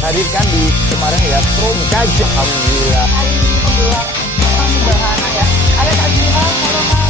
hadirkan di kemarin ya Promkaja. Alhamdulillah. Hari menjelang persembahan ya. Ada takjilan kalau mau.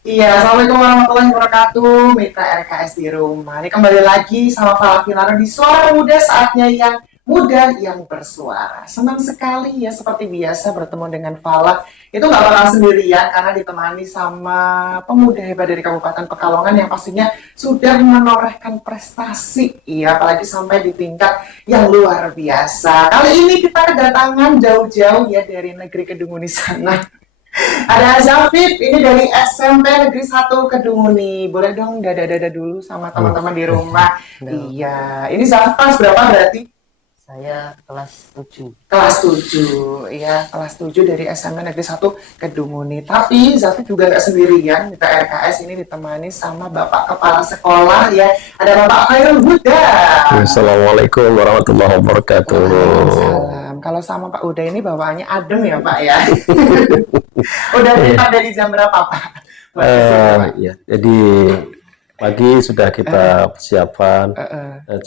Iya, assalamualaikum warahmatullahi wabarakatuh. Mitra RKS di rumah. Ini kembali lagi sama Fala Finara di Suara Muda, saatnya yang muda yang bersuara. Senang sekali ya, seperti biasa bertemu dengan Fala. Itu nggak bakal sendirian karena ditemani sama pemuda hebat dari Kabupaten Pekalongan yang pastinya sudah menorehkan prestasi, ya, apalagi sampai di tingkat yang luar biasa. Kali ini kita kedatangan jauh-jauh ya dari negeri Kedunguni sana. Ada Zafif, ini dari SMP Negeri 1 Kedunguni. Boleh dong dada-dada dulu sama teman-teman di rumah. Iya, ini Zafif kelas berapa berarti? Saya kelas 7. Kelas 7, iya, kelas 7 dari SMP Negeri 1 Kedunguni. Tapi Zafif juga nggak sendirian, kita RKS ini ditemani sama Bapak Kepala Sekolah ya. Ada Bapak Khairul Huda. Assalamualaikum warahmatullahi wabarakatuh. Waalaikumsalam. Kalau sama Pak Huda ini bawaannya adem ya Pak ya. Udah berangkat dari jam berapa Pak? Ya, jadi pagi sudah kita persiapan.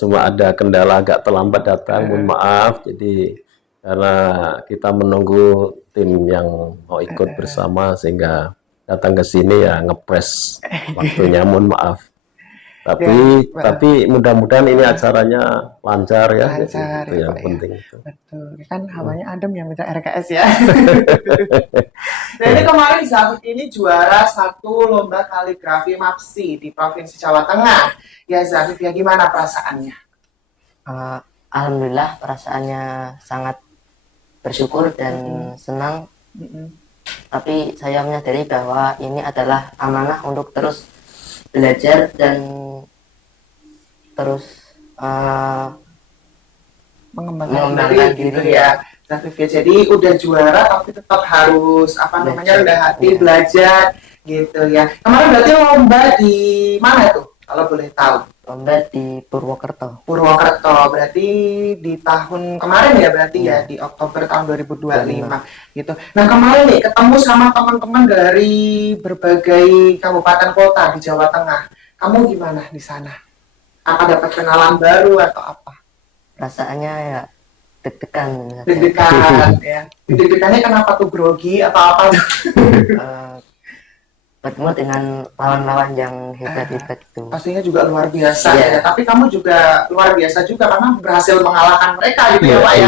Cuma ada kendala agak terlambat datang, mohon maaf. Jadi karena kita menunggu tim yang mau ikut bersama sehingga datang ke sini ya ngepres waktunya, mohon maaf. Tapi mudah-mudahan ini acaranya lancar ya. Lancar itu ya, yang Pak, penting. ya. Betul, kan hawanya adem ya minta RKS ya. Jadi kemarin Zafif ini juara 1 lomba kaligrafi MAPSI di Provinsi Jawa Tengah. Ya Zafif, ya gimana perasaannya? Alhamdulillah perasaannya sangat bersyukur dan senang. Tapi saya menyadari bahwa ini adalah amanah untuk terus belajar dan terus mengembangkan diri gitu ya Zafif ya. Jadi udah juara tapi tetap harus rendah hati, belajar gitu ya. Kemarin berarti lomba di mana tuh kalau boleh tahu? Lomba di Purwokerto. Purwokerto, berarti di tahun kemarin ya, berarti ya di Oktober tahun 2025 gitu. Nah kemarin nih ketemu sama teman-teman dari berbagai kabupaten kota di Jawa Tengah. Kamu gimana di sana? Apa dapat kenalan baru atau apa? Rasaannya ya deg-degan. Deg-degan ya. Deg-degannya kenapa tuh, grogi atau apa? Bertemu dengan lawan-lawan yang hebat-hebat itu. Pastinya juga luar biasa ya. Tapi kamu juga luar biasa juga karena berhasil mengalahkan mereka gitu ya Pak ya.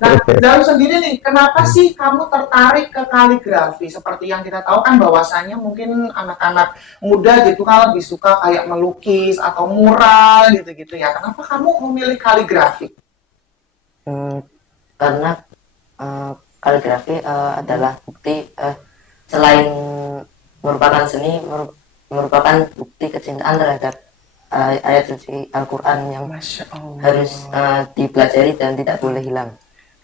Nah, dalam sendiri nih, kenapa sih kamu tertarik ke kaligrafi? Seperti yang kita tahu kan bahwasanya mungkin anak-anak muda gitu kan lebih suka kayak melukis atau mural gitu-gitu ya. Kenapa kamu memilih kaligrafi? Karena kaligrafi adalah bukti selain merupakan seni, merupakan bukti kecintaan terhadap ayat suci Al-Quran yang harus dipelajari dan tidak boleh hilang.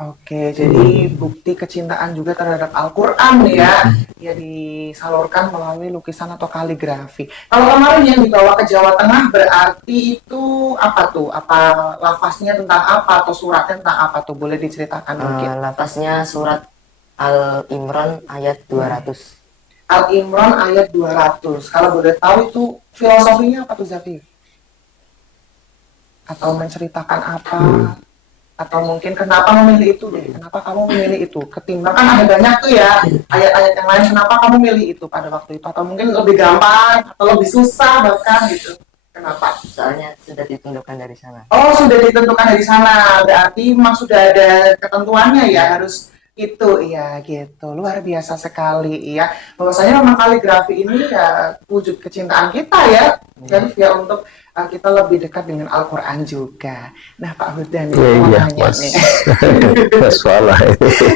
Oke, jadi bukti kecintaan juga terhadap Al-Quran ya disalurkan melalui lukisan atau kaligrafi. Kalau kemarin yang dibawa ke Jawa Tengah berarti itu apa tuh? Apa lafaznya tentang apa atau suratnya tentang apa tuh? Boleh diceritakan mungkin? Lafaznya surat Al-Imran ayat 200. Al-Imran ayat 200. Kalau boleh tahu itu filosofinya apa tuh Zafif? Atau menceritakan apa? Atau mungkin kenapa memilih itu deh? Kenapa kamu memilih itu? Ketimbang kan ada banyak tuh ya ayat-ayat yang lain. Kenapa kamu milih itu pada waktu itu? Atau mungkin lebih gampang atau lebih susah bahkan gitu? Kenapa? Soalnya sudah ditentukan dari sana. Oh, sudah ditentukan dari sana. Berarti memang sudah ada ketentuannya ya harus itu ya gitu. Luar biasa sekali ya. Bahwasanya memang kaligrafi ini ya wujud kecintaan kita ya. Dan ya untuk kita lebih dekat dengan Al-Quran juga. Nah Pak Huda nih, mau tanya nih.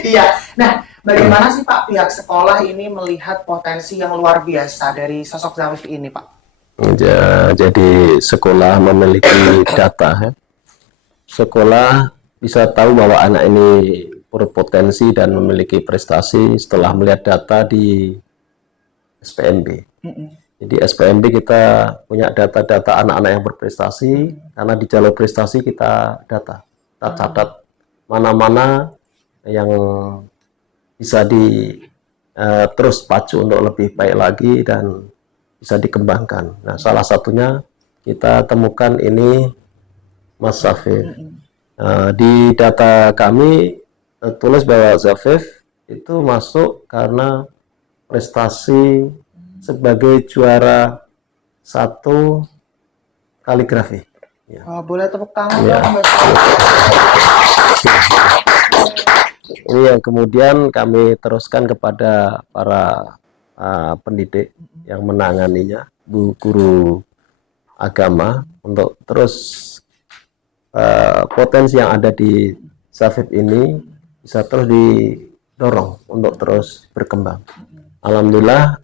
Iya. Nah, bagaimana sih Pak pihak sekolah ini melihat potensi yang luar biasa dari sosok Zafif ini Pak? Ya, jadi sekolah memiliki data ya. Sekolah bisa tahu bahwa anak ini berpotensi dan memiliki prestasi setelah melihat data di SPMB. Jadi SPMB kita punya data-data anak-anak yang berprestasi, karena di jalur prestasi kita data. Kita catat mana-mana yang bisa terus pacu untuk lebih baik lagi dan bisa dikembangkan. Nah, salah satunya kita temukan ini Mas Zafif. Di data kami tulis bahwa Zafif itu masuk karena prestasi sebagai juara 1 kaligrafi. Ya. Oh, boleh tepuk tangan Ya. dong, Mbak. Ini yang kemudian kami teruskan kepada para pendidik yang menanganinya, guru agama, untuk terus potensi yang ada di Zafif ini bisa terus didorong untuk terus berkembang. Alhamdulillah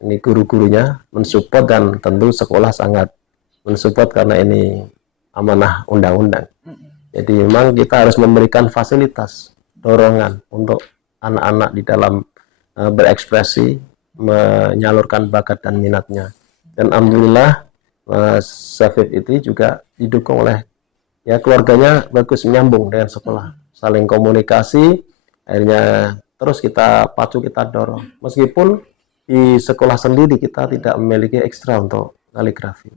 ini guru-gurunya mensupport dan tentu sekolah sangat mensupport karena ini amanah undang-undang. Jadi memang kita harus memberikan fasilitas, dorongan untuk anak-anak di dalam berekspresi, menyalurkan bakat dan minatnya. Dan alhamdulillah Zafif itu juga didukung oleh ya keluarganya bagus, menyambung dengan sekolah, saling komunikasi, akhirnya terus kita pacu, kita dorong. Meskipun di sekolah sendiri kita tidak memiliki ekstra untuk kaligrafi.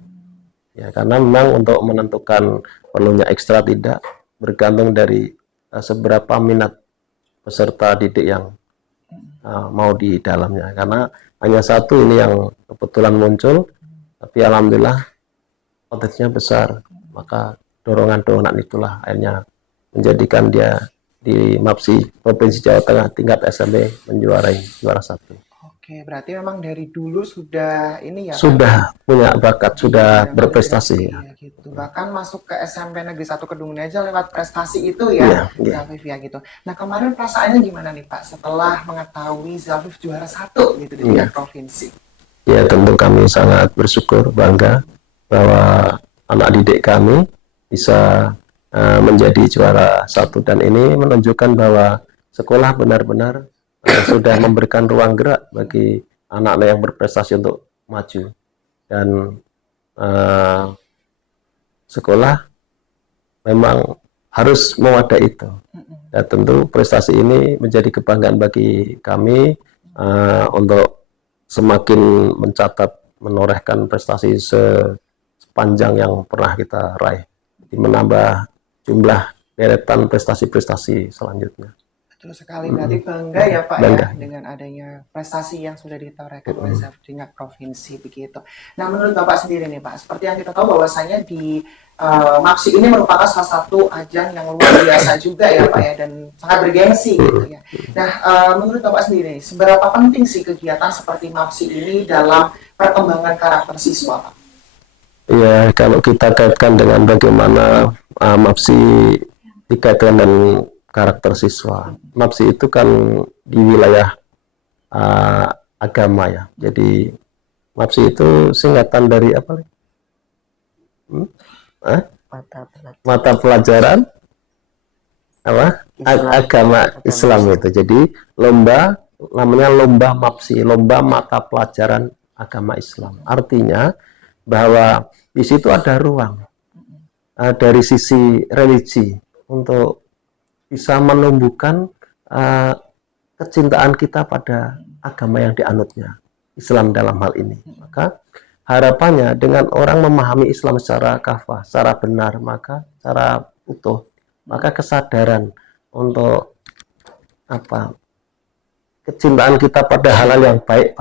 Ya, karena memang untuk menentukan perlunya ekstra tidak bergantung dari seberapa minat peserta didik yang mau di dalamnya. Karena hanya satu ini yang kebetulan muncul, tapi alhamdulillah potensinya besar. Maka dorongan-dorongan itulah akhirnya menjadikan dia di MAPSI Provinsi Jawa Tengah tingkat SMP menjuarai juara 1. Oke, berarti memang dari dulu sudah ini ya, Sudah punya bakat, sudah yang berprestasi. ya, gitu. Bahkan masuk ke SMP Negeri 1 Kedung aja lewat prestasi itu ya, Zafif ya gitu. Nah, kemarin perasaannya gimana nih Pak setelah mengetahui Zafif juara 1 gitu di tingkat provinsi? Ya, tentu kami sangat bersyukur, bangga bahwa anak didik kami bisa menjadi juara 1, dan ini menunjukkan bahwa sekolah benar-benar sudah memberikan ruang gerak bagi anak-anak yang berprestasi untuk maju, dan sekolah memang harus mewadai itu. Dan tentu prestasi ini menjadi kebanggaan bagi kami untuk semakin mencatat, menorehkan prestasi sepanjang yang pernah kita raih, menambah jumlah deretan prestasi-prestasi selanjutnya. Betul sekali, berarti bangga ya Pak Bangga. ya dengan adanya prestasi yang sudah ditorehkan oleh Zafif tingkat provinsi begitu. Nah, menurut Bapak sendiri nih Pak, seperti yang kita tahu bahwasanya di MAPSI ini merupakan salah satu ajang yang luar biasa juga ya Pak ya, dan sangat bergengsi gitu ya. Nah, menurut Bapak sendiri, seberapa penting sih kegiatan seperti MAPSI ini dalam perkembangan karakter siswa Pak? Ya, kalau kita kaitkan dengan bagaimana MAPSI dikaitkan dengan karakter siswa, MAPSI itu kan di wilayah agama ya. Jadi MAPSI itu singkatan dari apa? Mata pelajaran apa? Agama Islam itu. Jadi lomba namanya lomba MAPSI, lomba mata pelajaran agama Islam. Artinya bahwa di situ ada ruang dari sisi religi untuk bisa menumbuhkan kecintaan kita pada agama yang dianutnya, Islam dalam hal ini. Maka harapannya dengan orang memahami Islam secara kafah, secara benar, maka secara utuh, maka kesadaran untuk kecintaan kita pada hal-hal yang baik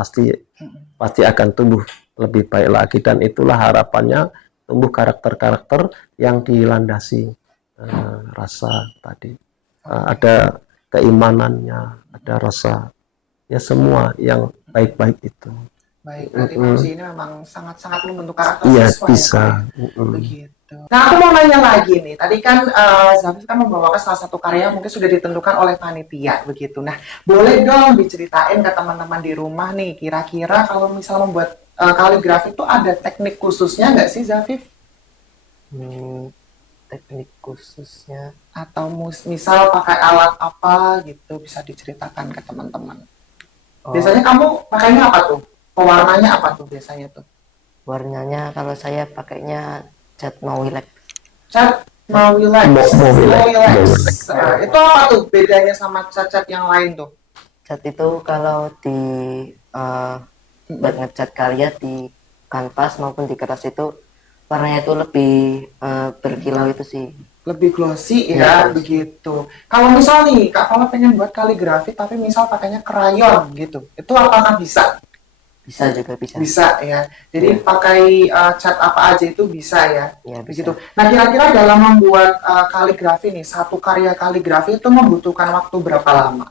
pasti akan tumbuh lebih baik lagi, dan itulah harapannya tumbuh karakter-karakter yang dilandasi rasa tadi. Ada keimanannya, ada rasa, ya semua yang baik-baik itu. Baik, berarti MAPSI ini memang sangat-sangat membentuk karakter Iya, siswa bisa. ya Pak? Begitu. Nah, aku mau nanya lagi nih, tadi kan Zafif kan membawakan salah satu karya mungkin sudah ditentukan oleh panitia begitu. Nah, boleh dong diceritain ke teman-teman di rumah nih, kira-kira kalau misalnya membuat kaligrafi itu ada teknik khususnya nggak sih Zafif? Teknik khususnya Atau misal pakai alat apa gitu, bisa diceritakan ke teman-teman. Biasanya kamu pakainya apa tuh? Pewarnanya apa tuh biasanya tuh? warnanya kalau saya pakainya cat Mowilex. Cat Mowilex. Itu apa tuh bedanya sama cat-cat yang lain tuh? Cat itu kalau di buat ngecat karya di kanvas maupun di kertas itu warnanya itu lebih berkilau itu sih. Lebih glossy Iya, ya, begitu. Kalau misal nih Kak Paula pengen buat kaligrafi tapi misal pakainya krayon gitu, itu apakah bisa? Bisa juga bisa. Bisa ya. Jadi pakai cat apa aja itu bisa ya. Iya, bisa. Begitu. Nah, kira-kira dalam membuat kaligrafi nih, satu karya kaligrafi itu membutuhkan waktu berapa lama?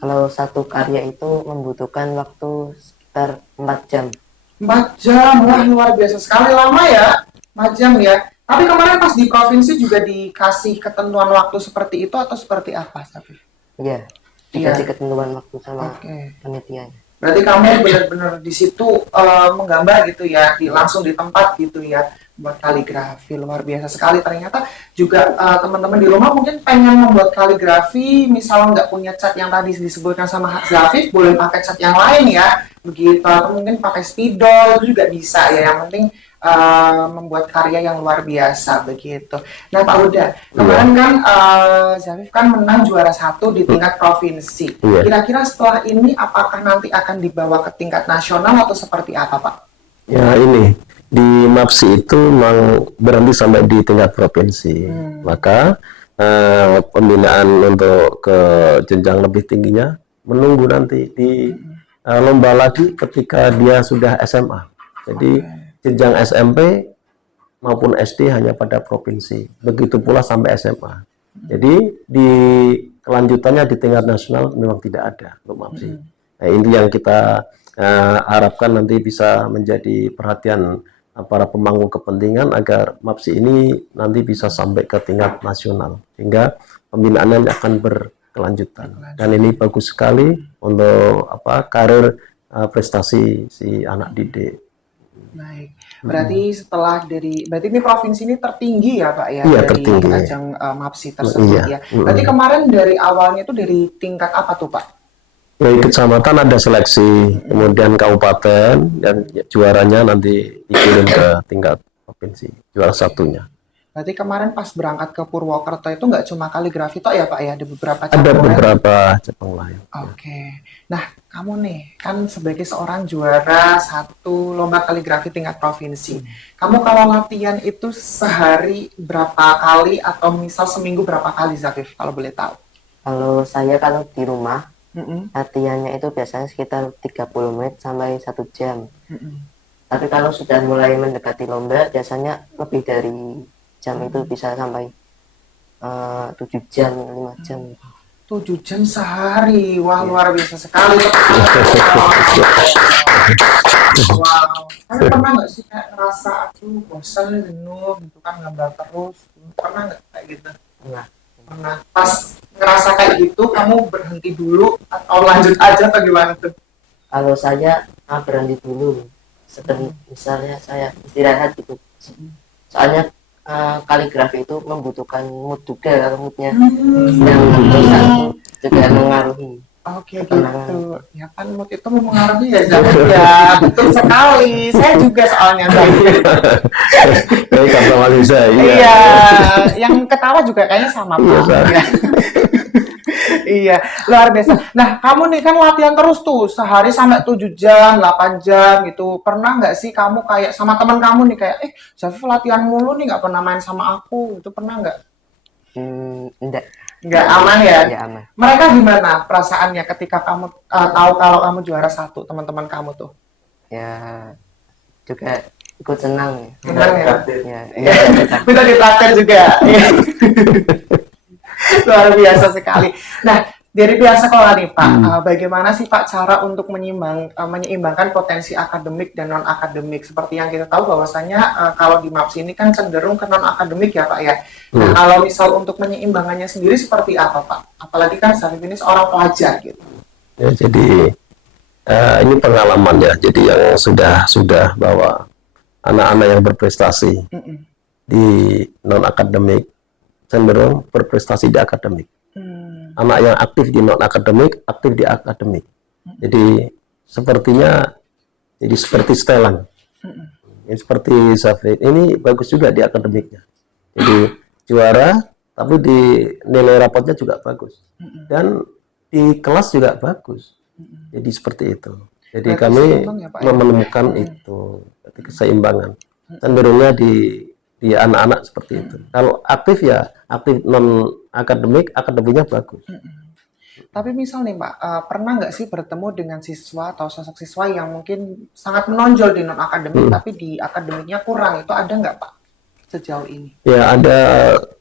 Kalau satu karya itu membutuhkan waktu sekitar 4 jam. 4 jam, wah luar biasa sekali, lama ya. 4 jam ya. Tapi kemarin pas di provinsi juga dikasih ketentuan waktu seperti itu atau seperti apa, Safif? Iya, Iya. dikasih ketentuan waktu sama Oke. panitianya. Berarti kamu benar-benar di situ menggambar gitu ya, langsung di tempat gitu ya, buat kaligrafi. Luar biasa sekali. Ternyata juga teman-teman di rumah mungkin pengen membuat kaligrafi, misal nggak punya cat yang tadi disebutkan sama Zafif, boleh pakai cat yang lain ya, begitu. Atau mungkin pakai spidol itu juga bisa ya. Yang penting membuat karya yang luar biasa begitu. Nah Pak Huda, kemarin kan Zafif kan menang juara 1 di tingkat provinsi. Iya. Kira-kira setelah ini apakah nanti akan dibawa ke tingkat nasional atau seperti apa Pak? Ya ini di MAPSI itu memang berhenti sampai di tingkat provinsi. Maka pembinaan untuk ke jenjang lebih tingginya menunggu nanti di lomba lagi ketika dia sudah SMA. Jadi jenjang SMP maupun SD hanya pada provinsi. Begitu pula sampai SMA. Jadi di kelanjutannya di tingkat nasional memang tidak ada untuk MAPSI. Nah, ini yang kita harapkan nanti bisa menjadi perhatian para pemangku kepentingan agar MAPSI ini nanti bisa sampai ke tingkat nasional sehingga pembinaannya akan berkelanjutan. Dan ini bagus sekali untuk karir prestasi si anak didik. Baik. Berarti berarti ini provinsi ini tertinggi ya Pak ya, Iya, dari tertinggi. ajang MAPSI tersebut Iya. ya. Berarti kemarin dari awalnya itu dari tingkat apa tuh Pak? Dari kecamatan ada seleksi, kemudian kabupaten, dan juaranya nanti dikirim ke tingkat provinsi, juara satunya. Berarti kemarin pas berangkat ke Purwokerto itu nggak cuma kaligrafi toh ya Pak ya, ada beberapa Ada cabang lain. beberapa cabang lain. Oke. Nah, kamu nih kan sebagai seorang juara 1 lomba kaligrafi tingkat provinsi. Kamu kalau latihan itu sehari berapa kali atau misal seminggu berapa kali Zafif kalau boleh tahu? Kalau saya kalau di rumah Mm-mm. latihannya itu biasanya sekitar 30 menit sampai 1 jam. Mm-mm. Tapi kalau sudah mulai mendekati lomba biasanya lebih dari jam itu bisa sampai 7 jam, 5 jam. 7 jam sehari, wah luar biasa sekali. Wow. Kamu pernah nggak sih kayak ngerasa aduh bosan, jenuh gitu kan gambar terus? Pernah nggak kayak gitu? Nah, Pernah. Pas ngerasa kayak gitu, kamu berhenti dulu atau lanjut aja atau gimana tuh? kalau saya berhenti dulu. Misalnya saya istirahat gitu. Soalnya kaligrafi itu membutuhkan mood juga, kalau moodnya yang rusak itu juga mengaruhi. Oke ketenangan. gitu. Ya kan mood itu mempengaruhi ya Zafif ya. Betul sekali. Saya juga soalnya Zafif. Baik, kata Malisa, Iya, yang ketawa juga kayaknya sama Iya, Pak. sama. Iya. Iya, luar biasa. Nah, kamu nih kan latihan terus tuh, sehari sampai 7 jam, 8 jam gitu. Pernah nggak sih kamu kayak sama teman kamu nih kayak, Zafif latihan mulu nih, nggak pernah main sama aku. Itu pernah nggak? Enggak. Nggak aman ya? Ya aman. Mereka gimana perasaannya ketika kamu tahu kalau kamu juara 1, teman-teman kamu tuh? Ya juga ikut senang ya. Senang ya? Ya, Iya, bisa ditraktir juga. Iya. Luar biasa sekali. Nah, dari pihak sekolah nih Pak, bagaimana sih Pak cara untuk menyeimbangkan potensi akademik dan non akademik? Seperti yang kita tahu bahwasanya kalau di MAPSI ini kan cenderung ke non akademik ya Pak ya. Nah, kalau misal untuk menyeimbangkannya sendiri seperti apa Pak? Apalagi kan Zafif ini seorang pelajar gitu. Ya, jadi ini pengalaman ya. Jadi yang sudah bahwa anak-anak yang berprestasi di non akademik cenderung berprestasi di akademik. Anak yang aktif di non akademik, aktif di akademik. Jadi sepertinya jadi seperti setelan. Ini seperti Zafif ini bagus juga di akademiknya. Jadi juara, tapi di nilai rapotnya juga bagus. Dan di kelas juga bagus. Jadi seperti itu. Jadi Berarti kami seimbang ya, Pak, ya? menemukan itu, jadi keseimbangan. Cenderungnya di anak-anak seperti itu. Kalau aktif ya aktif non akademik, akademiknya bagus. Tapi misal nih Pak, pernah nggak sih bertemu dengan siswa atau sosok siswa yang mungkin sangat menonjol di non akademik, tapi di akademiknya kurang, itu ada nggak Pak sejauh ini? Ya ada,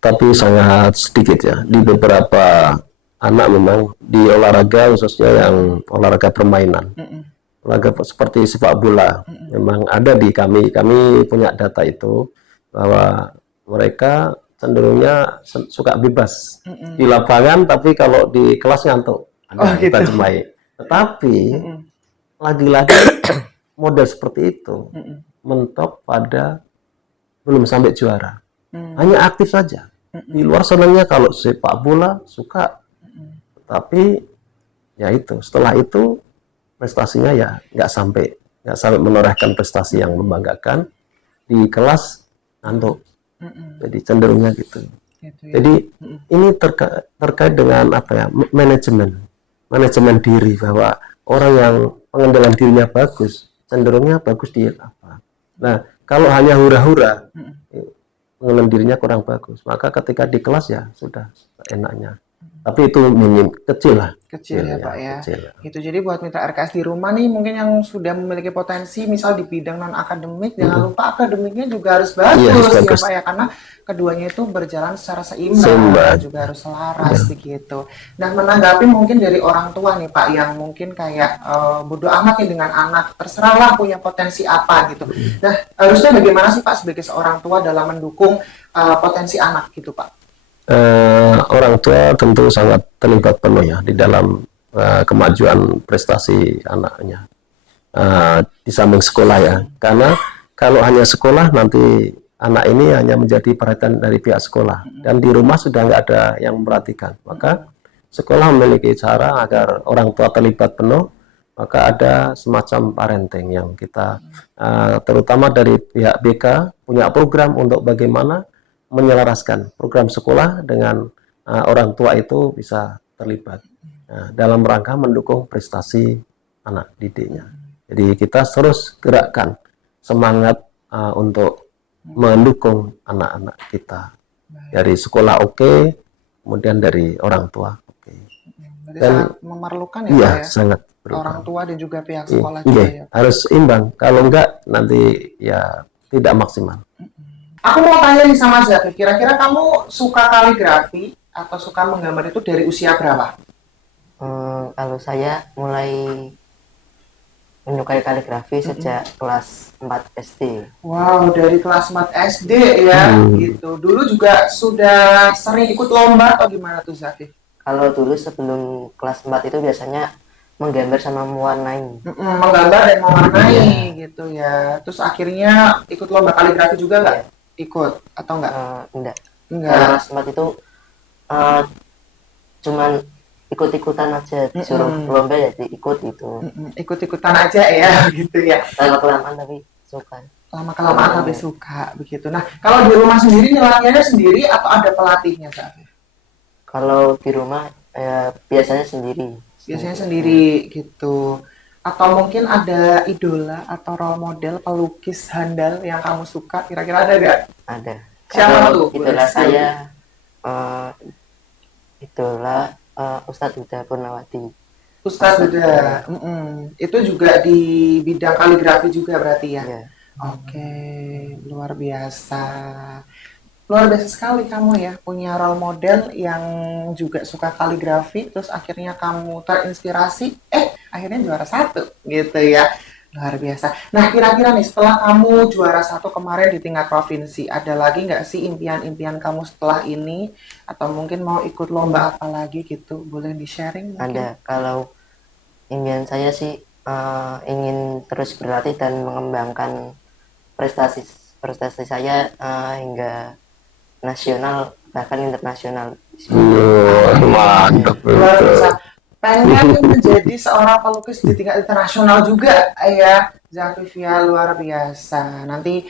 tapi sangat sedikit ya. Di beberapa anak memang di olahraga, khususnya yang olahraga permainan. Olahraga seperti sepak bola, memang ada di kami. Kami punya data itu bahwa mereka cenderungnya suka bebas di lapangan, tapi kalau di kelas ngantuk. Ada kita gitu. jumpai. Tetapi lagi-lagi model seperti itu mentok pada belum sampai juara. Hanya aktif saja. Di luar senangnya kalau sepak bola suka, tapi ya itu setelah itu prestasinya ya nggak sampai menorehkan prestasi yang membanggakan. Di kelas ngantuk. Jadi cenderungnya gitu. Gitu ya. Jadi ini terkait dengan apa ya, manajemen diri, bahwa orang yang pengendalian dirinya bagus cenderungnya bagus di apa. Nah kalau hanya hura-hura, pengendalian dirinya kurang bagus, maka ketika di kelas ya sudah enaknya. Tapi itu minim, kecil lah. Kecil ya Pak ya. Kecil. Gitu. Jadi buat mitra RKS di rumah nih mungkin yang sudah memiliki potensi misal di bidang non akademik, jangan lupa akademiknya juga harus bagus, Iya, harus ya bagus. Pak ya, karena keduanya itu berjalan secara seimbang, Seimbang. juga harus selaras begitu. Dan menanggapi mungkin dari orang tua nih Pak yang mungkin kayak bodo amat nih dengan anak, terserahlah punya potensi apa gitu. Nah harusnya bagaimana sih Pak sebagai seorang tua dalam mendukung potensi anak gitu Pak? Orang tua tentu sangat terlibat penuh ya di dalam kemajuan prestasi anaknya, di samping sekolah ya, karena kalau hanya sekolah nanti anak ini hanya menjadi perhatian dari pihak sekolah dan di rumah sudah nggak ada yang memperhatikan. Maka sekolah memiliki cara agar orang tua terlibat penuh, maka ada semacam parenting yang kita terutama dari pihak BK punya program untuk bagaimana menyelaraskan program sekolah dengan orang tua itu bisa terlibat dalam rangka mendukung prestasi anak didiknya. Jadi kita terus gerakkan semangat untuk mendukung anak-anak kita dari sekolah kemudian dari orang tua Berarti dan sangat memerlukan ya iya Pak ya? sangat Orang berperan. tua dan juga pihak Iya, sekolah juga ya. harus imbang. Kalau enggak nanti ya tidak maksimal. Aku mau tanya nih sama Zaki, kira-kira kamu suka kaligrafi atau suka menggambar itu dari usia berapa? Kalau saya mulai menyukai kaligrafi sejak kelas 4 SD. Wow, dari kelas 4 SD ya, gitu. Dulu juga sudah sering ikut lomba atau gimana tuh Zaki? Kalau dulu sebelum kelas 4 itu biasanya menggambar sama mewarnai. Menggambar dan mewarnai gitu ya. Terus akhirnya ikut lomba kaligrafi juga nggak? Ikut atau enggak? Enggak. Enggak. Kelas 4 itu cuman ikut-ikutan aja, disuruh lomba ya ikut itu. Ikut-ikutan aja ya, gitu ya. Lama-kelamaan tapi suka. Lama-kelamaan lebih suka begitu. Nah, kalau di rumah sendiri latihannya sendiri atau ada pelatihnya Zaki? Kalau di rumah biasanya sendiri. Biasanya sendiri gitu. Atau mungkin ada idola atau role model pelukis handal yang kamu suka, kira-kira ada nggak? Ada. Siapa Kalau tuh? idola saya idola Ustadz Huda Purnawati. Ustadz Huda. Itu juga di bidang kaligrafi juga berarti ya? Ya. Oke, luar biasa. Luar biasa sekali kamu ya, punya role model yang juga suka kaligrafi, terus akhirnya kamu terinspirasi, akhirnya juara 1 gitu ya. Luar biasa. Nah, kira-kira nih setelah kamu juara 1 kemarin di tingkat provinsi, ada lagi nggak sih impian-impian kamu setelah ini? Atau mungkin mau ikut lomba apa lagi gitu? Boleh di-sharing mungkin? Ada. Kalau impian saya sih ingin terus berlatih dan mengembangkan prestasi saya hingga nasional bahkan internasional. Mantap. Luar biasa. pengen menjadi seorang pelukis di tingkat internasional juga ya, Zalfivia, luar biasa. Nanti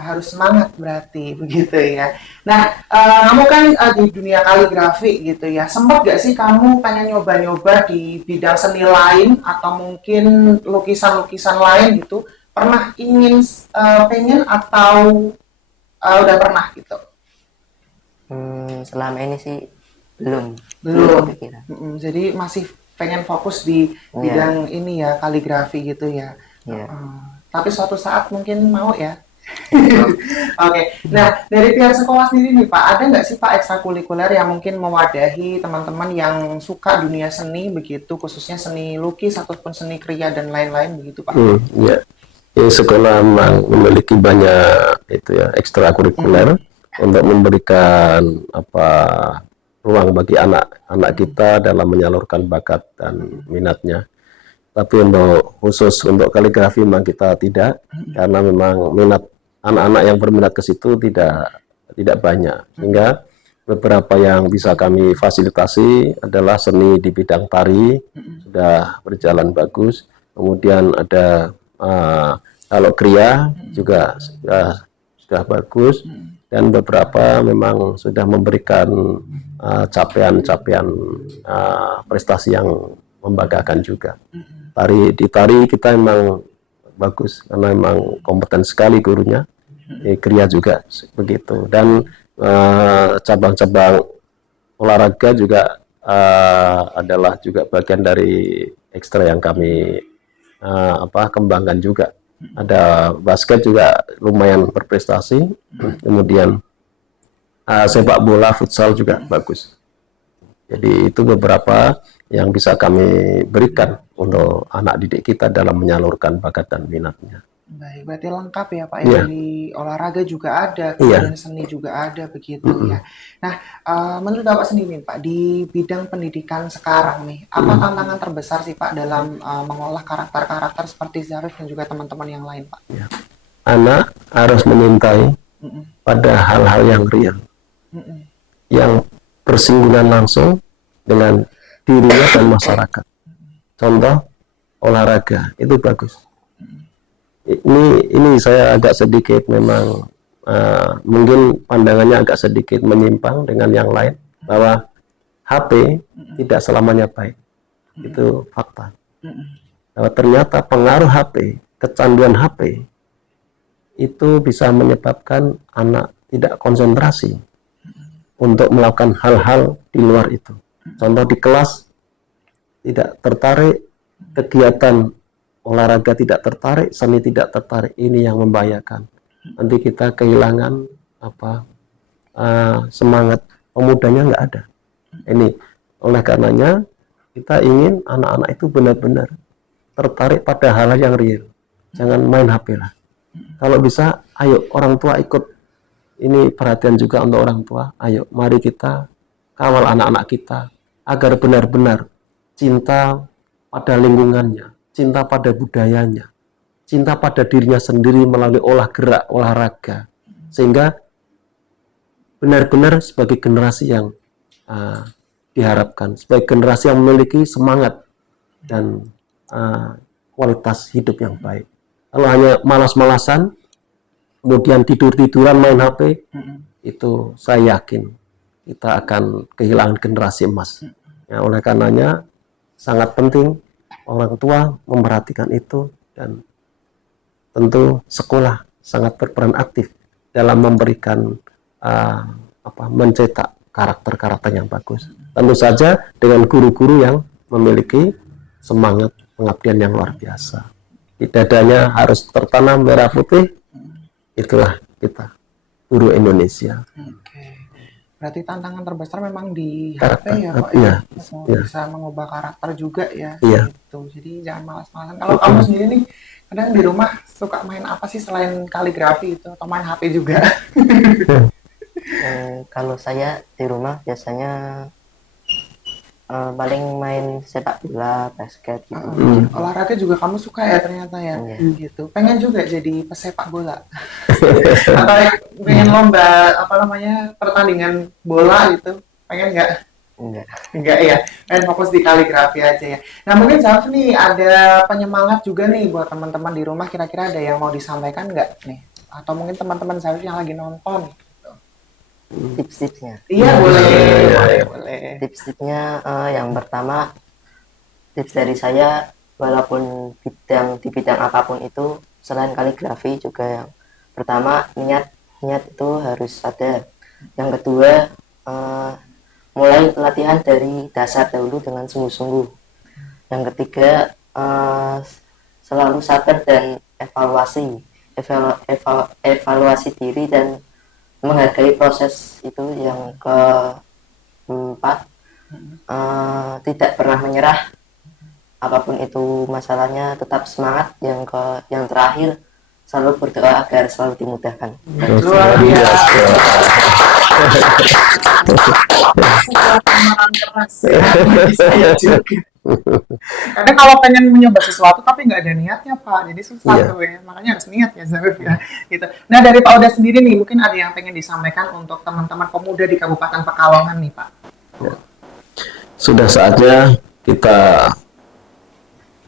harus semangat berarti begitu ya. Nah, kamu kan di dunia kaligrafi gitu ya. Sempat gak sih kamu pengen nyoba-nyoba di bidang seni lain atau mungkin lukisan-lukisan lain gitu? Pernah ingin pengen atau udah pernah gitu? Selama ini sih belum kepikiran. Jadi masih pengen fokus di bidang ini ya, kaligrafi gitu ya. Tapi suatu saat mungkin mau ya. Oke. Nah, dari pihak sekolah sendiri nih Pak, ada nggak sih Pak ekstrakurikuler yang mungkin mewadahi teman-teman yang suka dunia seni begitu, khususnya seni lukis ataupun seni kriya dan lain-lain begitu Pak? Ya, sekolah memang memiliki banyak itu ya ekstrakurikuler untuk memberikan ruang bagi anak-anak kita dalam menyalurkan bakat dan minatnya. Tapi khusus untuk kaligrafi memang kita tidak, karena memang minat anak-anak yang berminat ke situ tidak banyak. Sehingga beberapa yang bisa kami fasilitasi adalah seni di bidang tari, sudah berjalan bagus. Kemudian ada kalau kriya juga sudah bagus, dan beberapa memang sudah memberikan capaian-capaian prestasi yang membanggakan juga. Di tari kita memang bagus karena memang kompeten sekali gurunya. Kriya juga begitu, dan cabang-cabang olahraga juga adalah juga bagian dari ekstra yang kami kembangkan juga. Ada basket juga lumayan berprestasi, kemudian sepak bola, futsal juga bagus. Jadi itu beberapa yang bisa kami berikan untuk anak didik kita dalam menyalurkan bakat dan minatnya. Baik, berarti lengkap ya Pak ya, dari olahraga juga ada, kemudian seni juga ada begitu ya. Nah, menurut Bapak sendiri Pak, di bidang pendidikan sekarang nih, apa tantangan terbesar sih Pak dalam mengolah karakter-karakter seperti Zarif dan juga teman-teman yang lain Pak? Ya. Anak harus menyintai pada hal-hal yang real, yang bersinggungan langsung dengan dirinya dan masyarakat. Contoh olahraga itu bagus. Ini saya agak sedikit memang mungkin pandangannya agak sedikit menyimpang dengan yang lain, bahwa HP tidak selamanya baik. Itu fakta. Bahwa ternyata pengaruh HP, kecanduan HP itu bisa menyebabkan anak tidak konsentrasi untuk melakukan hal-hal di luar itu. Contoh di kelas tidak tertarik, kegiatan olahraga tidak tertarik, seni tidak tertarik. Ini yang membahayakan. Nanti kita kehilangan semangat pemudanya nggak ada. Ini oleh karenanya kita ingin anak-anak itu benar-benar tertarik pada hal yang real. Jangan main HP lah. Kalau bisa, ayo orang tua ikut. Ini perhatian juga untuk orang tua. Ayo, mari kita kawal anak-anak kita agar benar-benar cinta pada lingkungannya, cinta pada budayanya, cinta pada dirinya sendiri melalui olahraga, sehingga benar-benar sebagai generasi yang diharapkan, sebagai generasi yang memiliki semangat dan kualitas hidup yang baik. Kalau hanya malas-malasan, kemudian tidur-tiduran main HP, itu saya yakin kita akan kehilangan generasi emas. Ya, oleh karenanya sangat penting orang tua memperhatikan itu, dan tentu sekolah sangat berperan aktif dalam memberikan mencetak karakter-karakter yang bagus. Tentu saja dengan guru-guru yang memiliki semangat pengabdian yang luar biasa. Di dadanya harus tertanam merah putih. Itulah kita, guru Indonesia. Berarti tantangan terbesar memang di karakter, HP ya Pak ya? Bisa mengubah karakter juga ya. Iya. Gitu. Jadi jangan malas-malasan. Kalau kamu sendiri nih, kadang di rumah suka main apa sih selain kaligrafi itu, atau main HP juga? Kalau saya di rumah biasanya paling main sepak bola, basket gitu. Olahraga juga kamu suka ya ternyata ya. Gitu. Pengen juga jadi pesepak bola. Atau pengen lomba pertandingan bola gitu. Pengen nggak? Enggak ya, dan fokus di kaligrafi aja ya. Nah mungkin Zalfi nih ada penyemangat juga nih buat teman-teman di rumah, kira-kira ada yang mau disampaikan nggak nih? Atau mungkin teman-teman Zalfi yang lagi nonton? Tips-tipsnya. Iya boleh, boleh. Tips-tipsnya yang pertama, tips dari saya, walaupun di bidang apapun itu, selain kaligrafi juga yang pertama niat itu harus ada. Yang kedua, mulai latihan dari dasar dahulu dengan sungguh-sungguh. Yang ketiga, selalu sabar dan evaluasi diri dan menghargai proses itu. Yang keempat, tidak pernah menyerah apapun itu masalahnya, tetap semangat. Yang terakhir, selalu berdoa agar selalu dimudahkan. Luar biasa. Sebuah amalan keras ya bagi saya juga. Karena kalau pengen mencoba sesuatu tapi nggak ada niatnya Pak, jadi susah tuh ya. Makanya harus niat ya Zarif ya. Gitu. Nah dari Pak Oda sendiri nih, mungkin ada yang pengen disampaikan untuk teman-teman pemuda di Kabupaten Pekalongan nih Pak. Ya. Sudah saatnya kita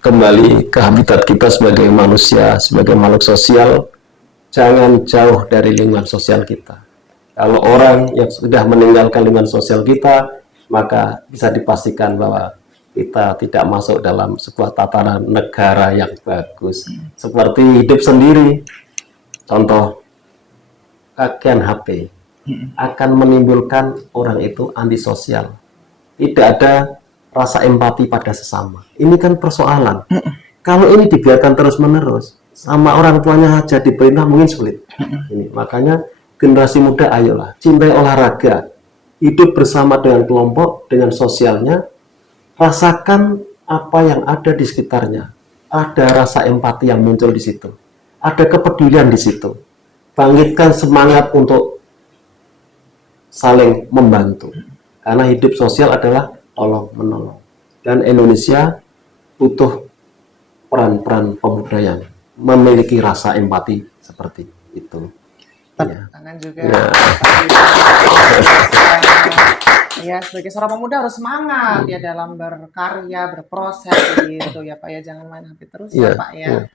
kembali ke habitat kita sebagai manusia, sebagai makhluk sosial. Jangan jauh dari lingkungan sosial kita. Kalau orang yang sudah meninggalkan lingkungan sosial kita, maka bisa dipastikan bahwa kita tidak masuk dalam sebuah tatanan negara yang bagus. Seperti hidup sendiri. Contoh, kakean HP akan menimbulkan orang itu antisosial. Tidak ada rasa empati pada sesama. Ini kan persoalan. Kalau ini dibiarkan terus-menerus, sama orang tuanya aja diperintah mungkin sulit. Ini, makanya generasi muda, ayolah, cintai olahraga, hidup bersama dengan kelompok, dengan sosialnya, rasakan apa yang ada di sekitarnya. Ada rasa empati yang muncul di situ. Ada kepedulian di situ. Bangkitkan semangat untuk saling membantu. Karena hidup sosial adalah tolong-menolong. Dan Indonesia butuh peran-peran pemuda yang memiliki rasa empati seperti itu. Tangan juga. Ya, sebagai seorang pemuda harus semangat ya dalam berkarya, berproses gitu ya Pak ya. Jangan main HP terus ya Pak ya.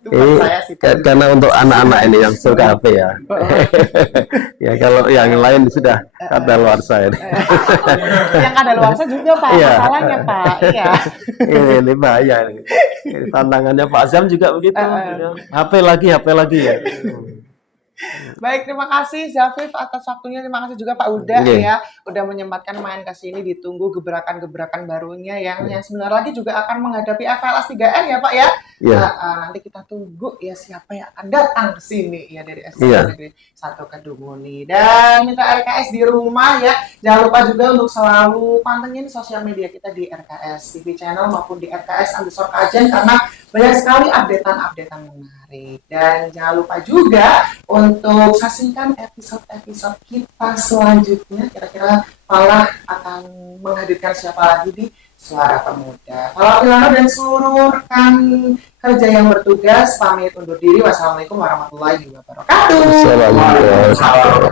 Itu saya sih. Karena untuk anak-anak ini yang suka HP ya. Ya kalau yang lain sudah kadaluarsa ini. Yang kadaluarsa juga Pak, masalahnya Pak. Iya. Ini bahaya ini. Tantangannya Pak Zam juga begitu. HP lagi ya. Baik, terima kasih Zafif atas waktunya. Terima kasih juga Pak Uda ya, udah menyempatkan main ke sini. Ditunggu gebrakan-gebrakan barunya yang sebentar lagi juga akan menghadapi FLS 3N ya Pak ya. Nah, nanti kita tunggu ya siapa yang akan datang ke sini ya dari SMP 1 Kedunguni. Dan mitra RKS di rumah ya, jangan lupa juga untuk selalu pantengin sosial media kita di RKS TV Channel maupun di RKS_Kajen karena banyak sekali updatean menarik. Dan jangan lupa juga untuk saksikan episode-episode kita selanjutnya. Kira-kira Falah akan menghadirkan siapa lagi di Suara Pemuda. Falah Filano dan seluruh rekan kerja yang bertugas pamit undur diri. Wassalamualaikum warahmatullahi wabarakatuh. Assalamualaikum.